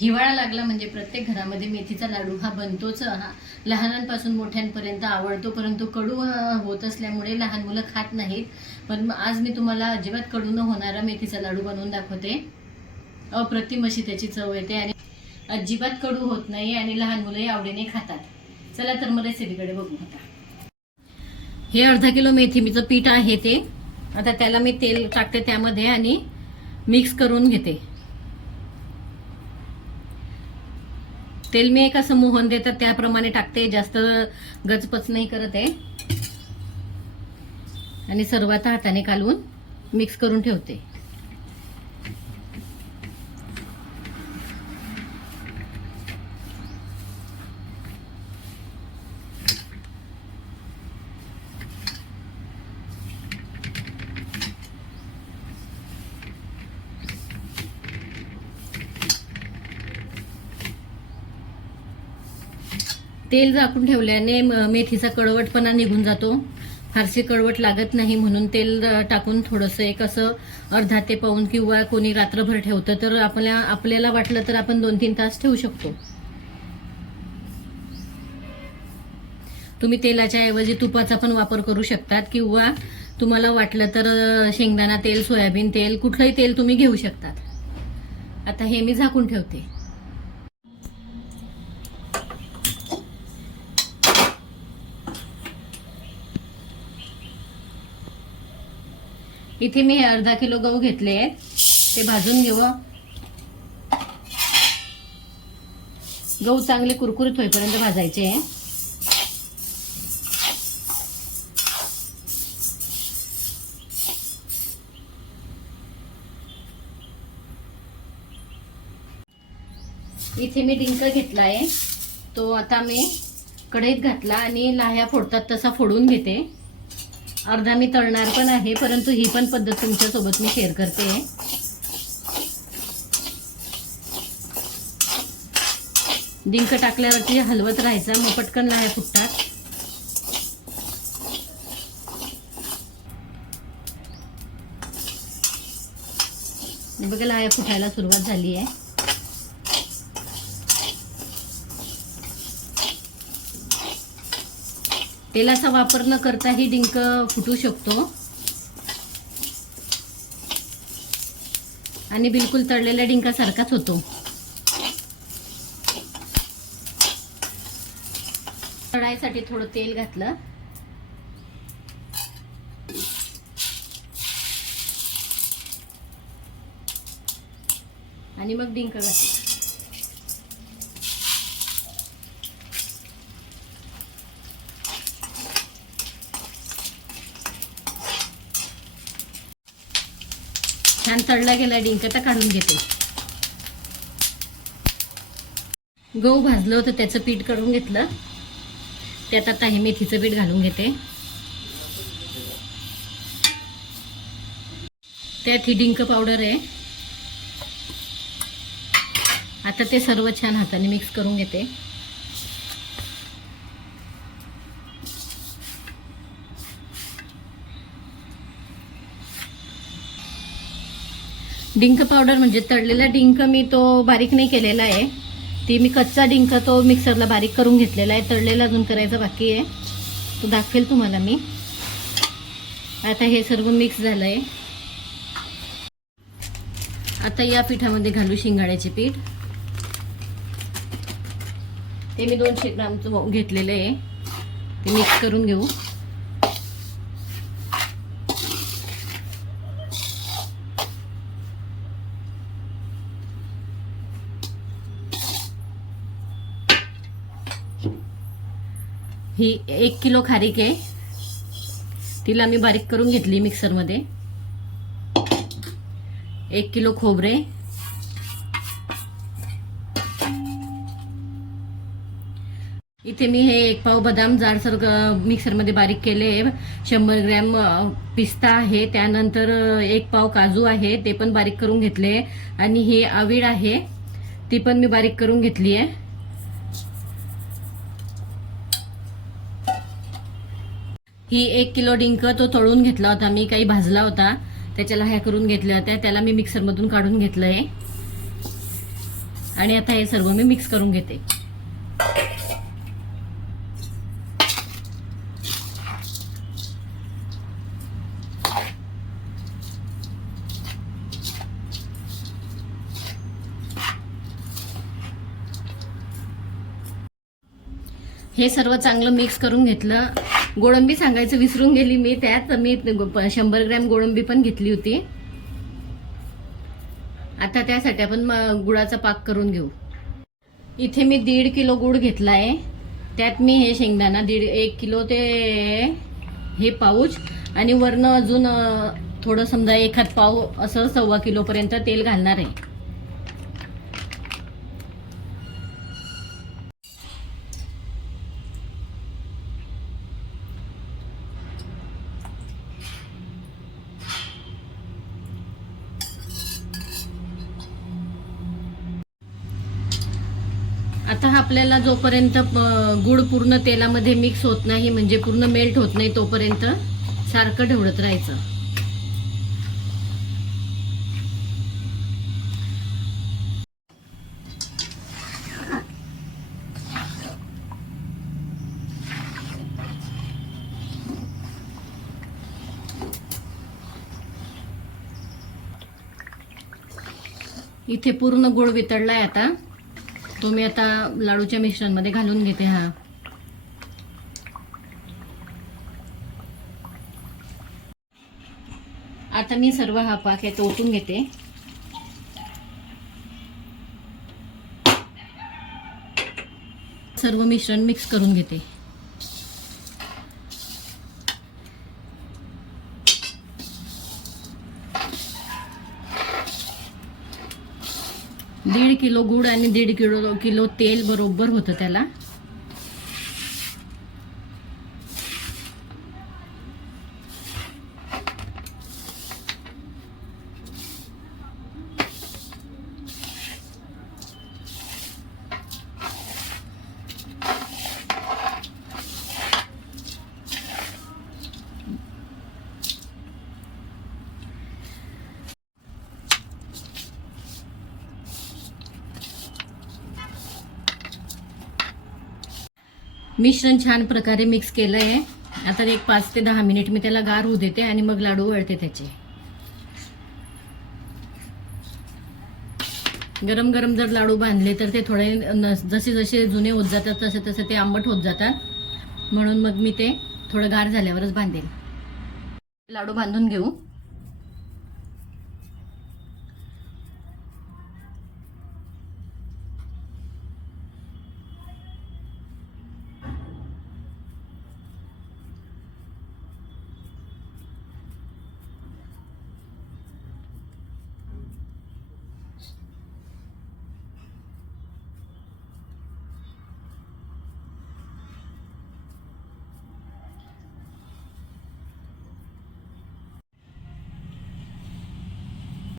हिवाळा लागला म्हणजे प्रत्येक घरामध्ये मेथीचा लाडू हा बनतोच. हा लहानांपासून मोठ्यांपर्यंत आवडतो, परंतु कडू होत असल्यामुळे लहान मुलं खात नाहीत. पण आज मी तुम्हाला अजिबात कडू न होणारा मेथीचा लाडू बनवून दाखवते. अप्रतिम अशी त्याची चव येते आणि अजिबात कडू होत नाही आणि लहान मुलंही आवडीने खातात. चला तर मग रेसिपीकडे बघू. आता हे अर्धा किलो मेथीचं पीठ आहे ते. आता त्याला मी तेल टाकते त्यामध्ये आणि मिक्स करून घेते. तेल मी एक असं मोहन देतात त्याप्रमाणे टाकते, जास्त गचपच नाही करत आहे. आणि सर्व आता हाताने कालवून मिक्स करून ठेवते. तेल झाकून ठेवल्याने मेथीचा कडवटपणा निघून जातो. फारशी कडवट लागत नाही, म्हणून तेल टाकून थोडंसं एक असं अर्धा ते पाऊण किंवा कोणी रात्रभर ठेवतं तर आपल्याला वाटलं तर आपण 2-3 तास ठेवू शकतो. तुम्ही तेलाच्या ऐवजी तुपाचा पण वापर करू शकतात किंवा तुम्हाला वाटलं तर शेंगदाणा तेल, सोयाबीन तेल, कुठलंही तेल तुम्ही घेऊ शकतात. आता हे मी झाकून ठेवते. इथे मी हे अर्धा किलो गहू घेतले आहेत, ते भाजून घेऊ. गहू चांगले कुरकुरीत होईपर्यंत भाजायचे. इथे मी डिंक घेतला आहे, तो आता मी कढईत घातला आणि लाह्या फोडतात तसा फोडून घेते. अर्धा मी तळणार पण आहे, परंतु ही पण पद्धत तुमच्यासोबत मी शेअर करते. डिंक टाकल्यावरती हलवत राहायचं, मग पटकन लाह्या फुटतात. बघा लाह्या फुटायला सुरुवात झाली आहे. तेलाचा वापर न करताही डिंक फुटू शकतो आणि बिलकुल तळलेल्या डिंकासारखाच होतो. तळायसाठी थोडं तेल घातलं आणि मग डिंक घातलं. छान तळला गेला डिंक, तर काढून घेते. गहू भाजलं होतं त्याचं पीठ करून घेतलं, त्यात आता हे मेथीचं पीठ घालून घेते. त्यात ही डिंक पावडर आहे. आता ते सर्व छान हाताने मिक्स करून घेते. डिंक पावडर म्हणजे तळलेला डिंक मी तो बारीक नाही केलेला आहे, ती मी कच्चा डिंक तो मिक्सरला बारीक करून घेतलेला आहे. तळलेला अजून करायचा बाकी आहे, तो दाखवेल तुम्हाला मी. आता हे सर्व मिक्स झालं आहे. आता या पिठामध्ये घालू शिंगाड्याचे पीठ. ते मी 200 ग्रामचं घेतलेलं आहे, ते मिक्स करून घेऊ. ही 1 किलो खारीक आहे, तिला मी बारीक करून घेतली मिक्सरमध्ये. 1 किलो खोबरे, इथे मी हे 1 पाव बदाम जाडसर मिक्सरमध्ये बारीक केले. 100 ग्रॅम पिस्ता आहे, त्यानंतर 1 पाव काजू आहे, ते पण बारीक करून घेतले. आणि हे आवीळ आहे, ती पण मी बारीक करून घेतली आहे. ही 1 किलो डिंक तो तळून घेतला होता मी, काही भाजला होता, त्याच्या लाह्या करून घेतल्या होत्या, त्याला मी मिक्सरमधून काढून घेतलंय. आणि आता हे सर्व मी मिक्स करून घेते. हे सर्व चांगलं मिक्स करून घेतलं. गोडंबी सांगायचं विसरून गेली मी. त्यात मी 100 ग्रॅम गोडंबी पण घेतली होती. आता त्यासाठी आपण गुळाचा पाक करून घेऊ. इथे मी 1.5 किलो गुळ घेतला आहे. त्यात मी हे शेंगदाणा 1 किलो ते हे पाऊच आणि वरनं अजून थोडं समजा 1 पाव असं 1.25 किलोपर्यंत तेल घालणार आहे. आता आपल्याला जोपर्यंत गुळ पूर्ण तेलामध्ये मिक्स होत नाही, म्हणजे पूर्ण मेल्ट होत नाही, तोपर्यंत सारखं ढवळत राहायचं. इथे पूर्ण गुळ वितळलाय. आता तो मी आता लाडूच्या मिश्रणमध्ये घालून घेते. आता मी सर्व हा पाक यात ओतून घेते. सर्व मिश्रण मिक्स करून घेते. दीड किलो गुळ आणि 1.5 किलो तेल बरोबर होतं त्याला. मिश्रण छान प्रकारे मिक्स केलं आहे. आता एक 5 ते 10 मिनिट मी त्याला गार होऊ देते आणि मग लाडू वळते त्याचे. गरम गरम जर लाडू बांधले तर ते थोडे जसे जसे जुने होत जातात तसे तसे ते आंबट होत जातात. म्हणून मग मी ते थोडं गार झाल्यावरच बांधेल. लाडू बांधून घेऊ.